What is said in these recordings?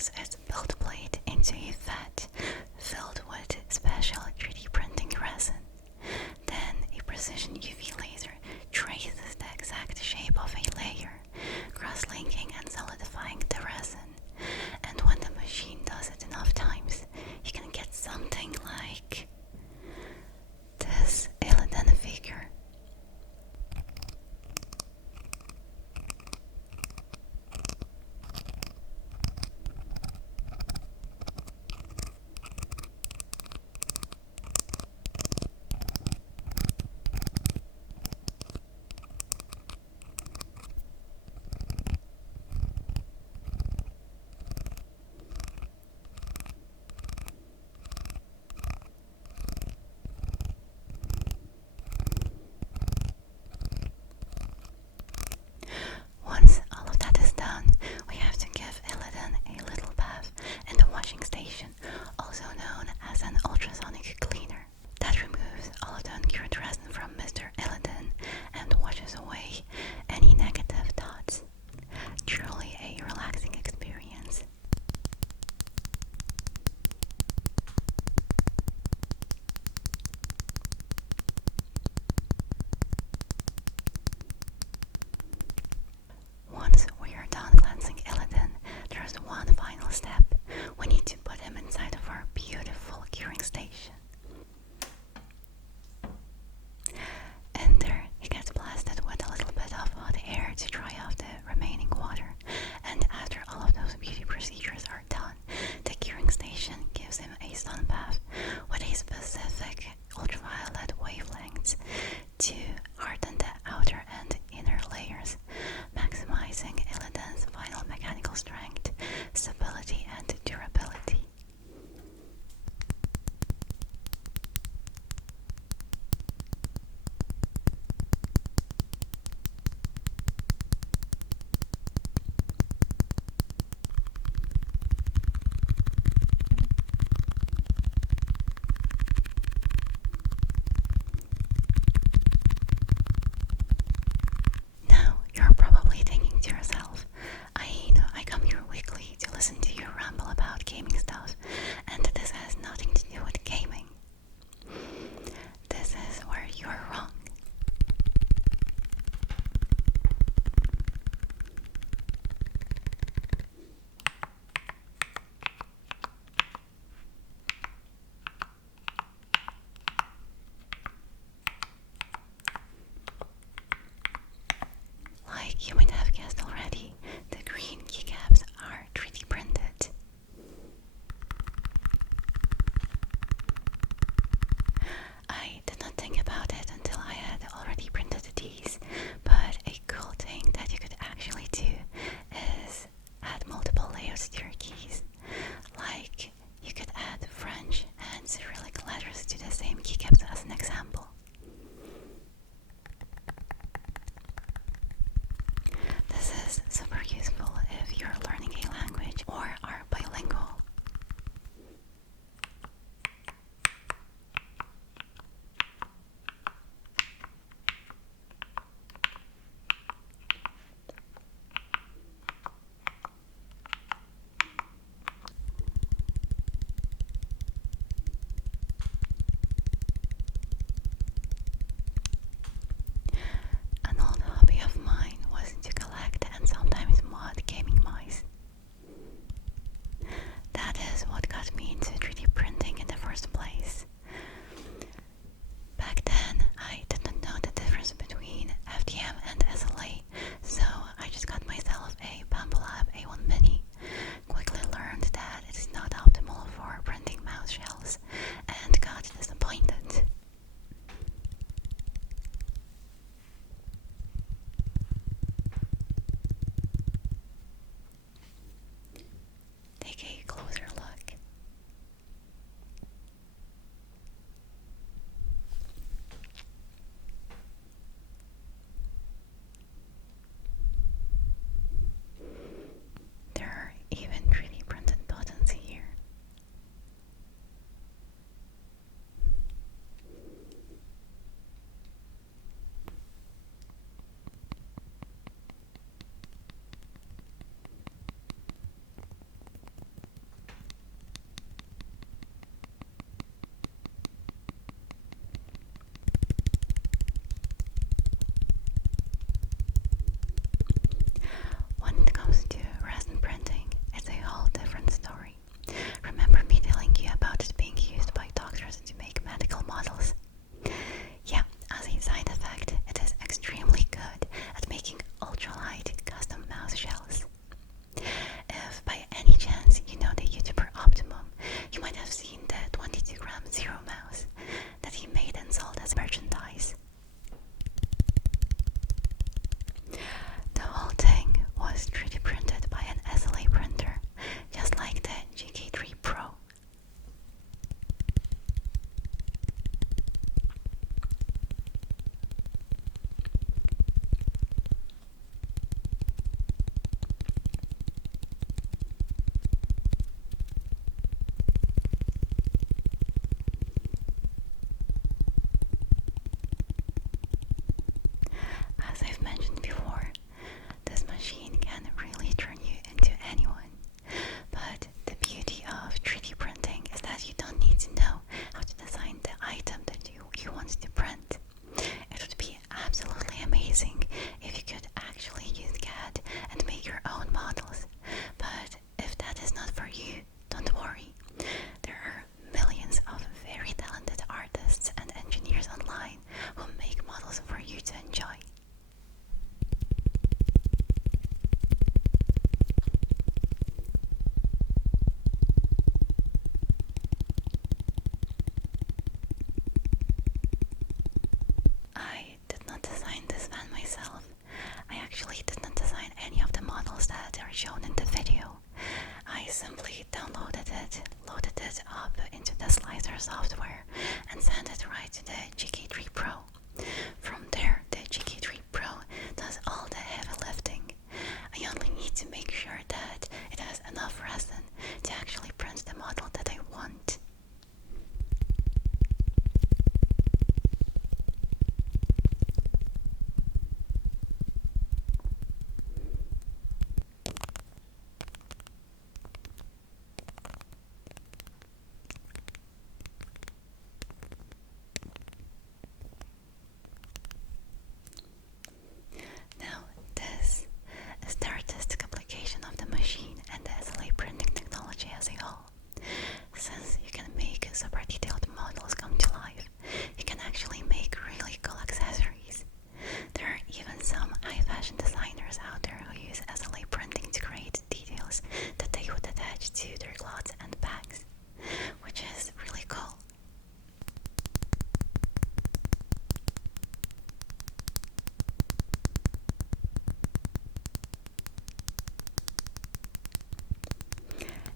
pours its build plate into a vat filled with special 3D printing resin. Then a precision UV laser traces the exact shape of a layer, cross-linking and solidifying the resin. And when the machine does it enough times, you can get something like this Illidan figure. fashion designers out there who use SLA printing to create details that they would attach to their clothes and bags, which is really cool.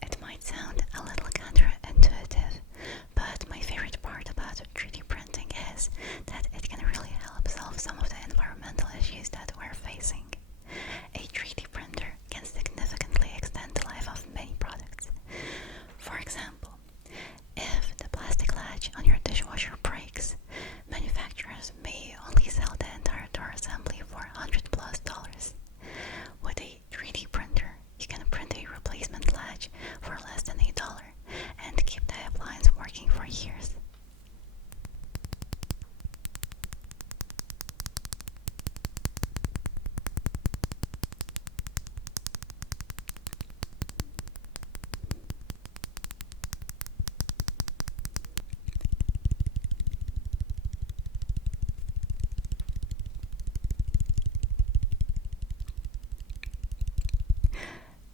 It might sound a little counterintuitive, but my favorite part about 3D printing is that it can really help solve some of the environmental issues that we're facing. A 3D printer can significantly extend the life of many products. For example, if the plastic latch on your dishwasher breaks, manufacturers may only sell the entire door assembly for $100+. With a 3D printer, you can print a replacement latch for less than $1 and keep the appliance working for years.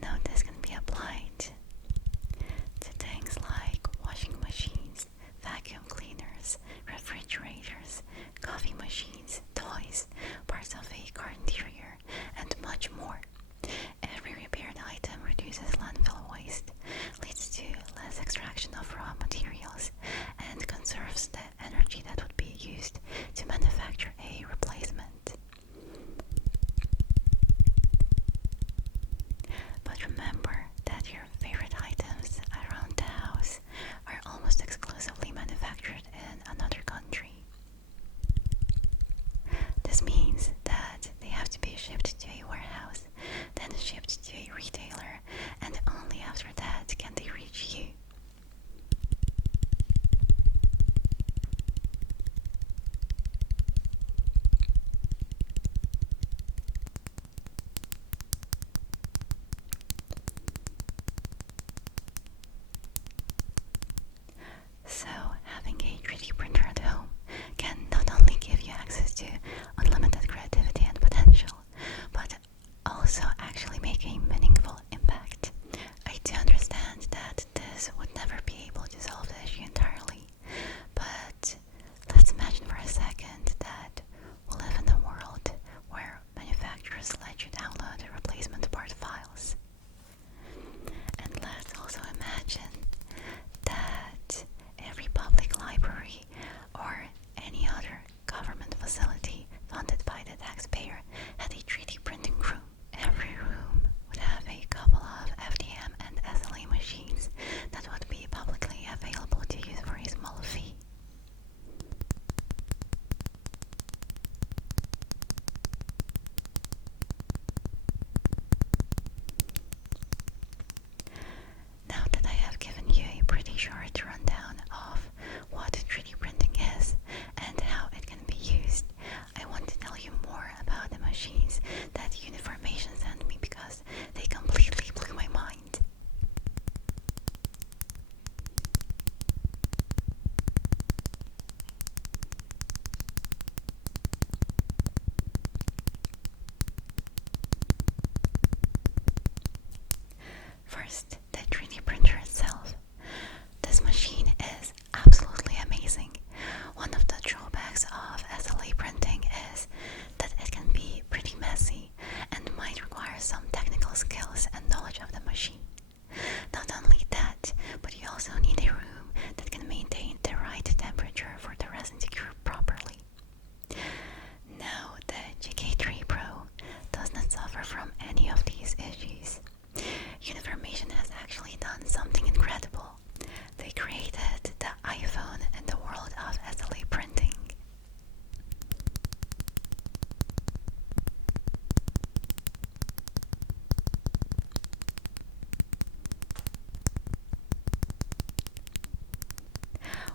Now this can be applied to things like washing machines, vacuum cleaners, refrigerators, coffee machines, toys, parts of a car interior, and much more. Every repaired item reduces landfill waste, leads to less extraction of raw materials, and conserves the energy that would be used to manufacture a replacement. But remember that your favorite items around the house are almost exclusively manufactured in another country. This means that they have to be shipped to a warehouse, then shipped to a retailer, and only after that can they reach you. So, having a 3D printer at home can not only give you access to unlimited creativity and potential, but also actually make a meaningful impact. I do understand that this would never be able to solve the issue entirely, but let's imagine for a second that we live in a world where manufacturers let you download replacement part files. And let's also imagine that every public library or any other government facility funded by the taxpayer had a 3D printing room. Every room would have a couple of FDM and SLA machines that would be publicly available to use for a small fee. Now that I have given you a pretty short rundown of what 3D printing is and how it can be used, I want to tell you more about the machines that Uniformation sent me because they completely blew my mind. First, the 3D printer itself. This machine is absolutely amazing. One of the drawbacks of SLA printing is that it can be pretty messy and might require some technical skills and knowledge of the machine. Not only that, but you also need a room that can maintain the right temperature for the resin to cure properly. Now, the GK3 Pro does not suffer from any of these issues. Uniformation has actually done something incredible. They created the iPhone in the world of SLA printing.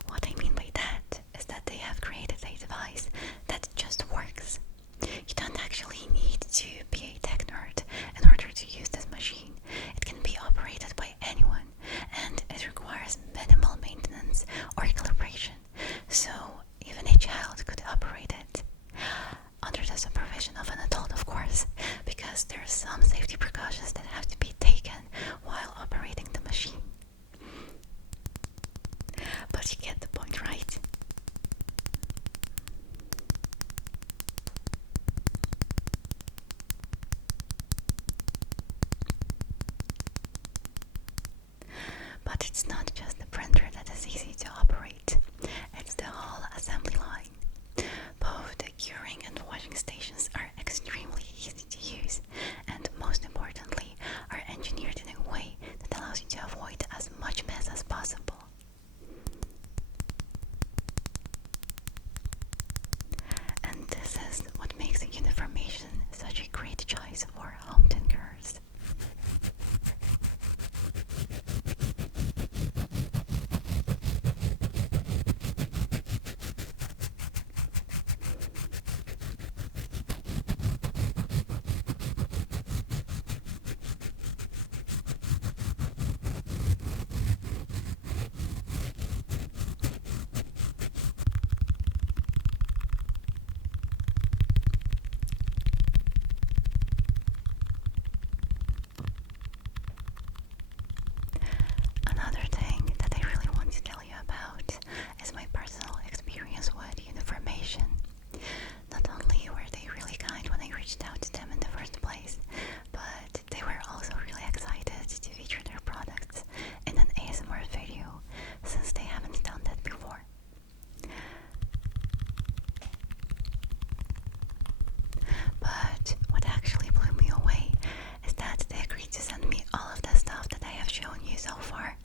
What I mean by that is that they have created a device that just works. You don't actually need to be a tech nerd in order to use this machine. It can be operated by anyone, and it requires minimal maintenance or calibration, so even a child could operate it. Under the supervision of an adult, of course. course, there are some safety precautions that have to be taken while operating the machine. But you get the point, right? But it's not just the printer that is easy to operate, it's the whole assembly line. Both the curing and washing stations are extremely easy to use, and most importantly, are engineered in a way that allows you to avoid as much mess as possible. And this is what makes Uniformation such a great choice for home tinkerers. Another thing that I really want to tell you about is my personal experience with Uniformation. Not only were they really kind when I reached out to them in the first place, but they were also really excited to feature their products in an ASMR video, since they haven't done that before. But what actually blew me away is that they agreed to send me all of the stuff that I have shown you so far,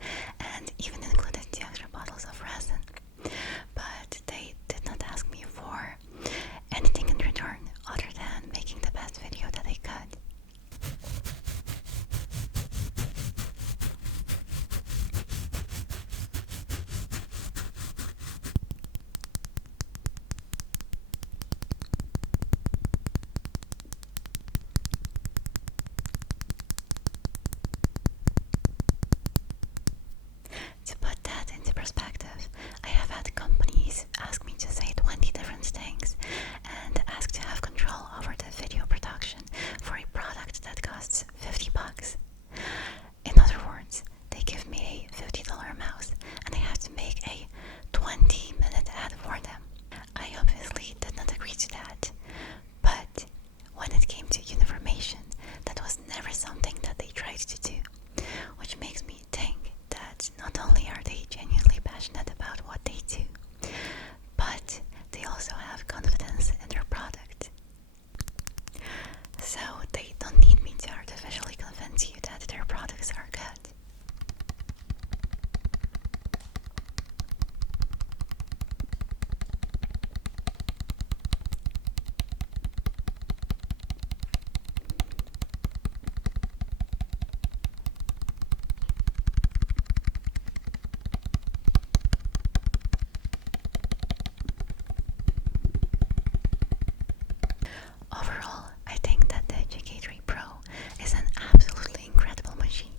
and even included 2 extra bottles of resin. But they did not ask me for anything in return other than making the best video that they could. To put that into perspective, I have had companies ask me to say 20 different things and ask to have control over the video production for a product that costs $50. In other words, they give me a $50 mouse and I have to make a 20-minute ad for them. I obviously did not agree to that, but when it came to Uniformation, that was never something that they tried to do, which makes me think that not only are they genuinely passionate about what they do, but they also have confidence in their product. So they don't need me to artificially convince you that their products are good. Overall, I think that the GK3 Pro is an absolutely incredible machine,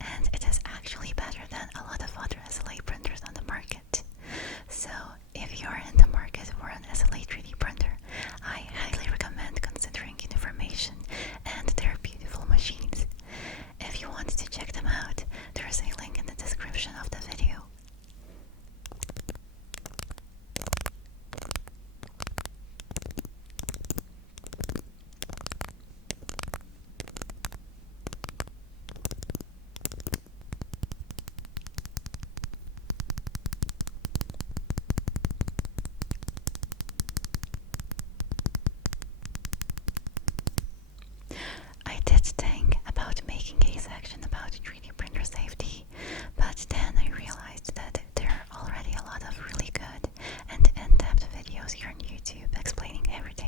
and it is actually better than a lot of other SLA printers on the market. So, if you're in the market for an SLA 3D printer, I highly recommend considering Uniformation and their beautiful machines. If you want to check them out, there is a link in the description of the video. I did think about making a section about 3D printer safety, but then I realized that there are already a lot of really good and in-depth videos here on YouTube explaining everything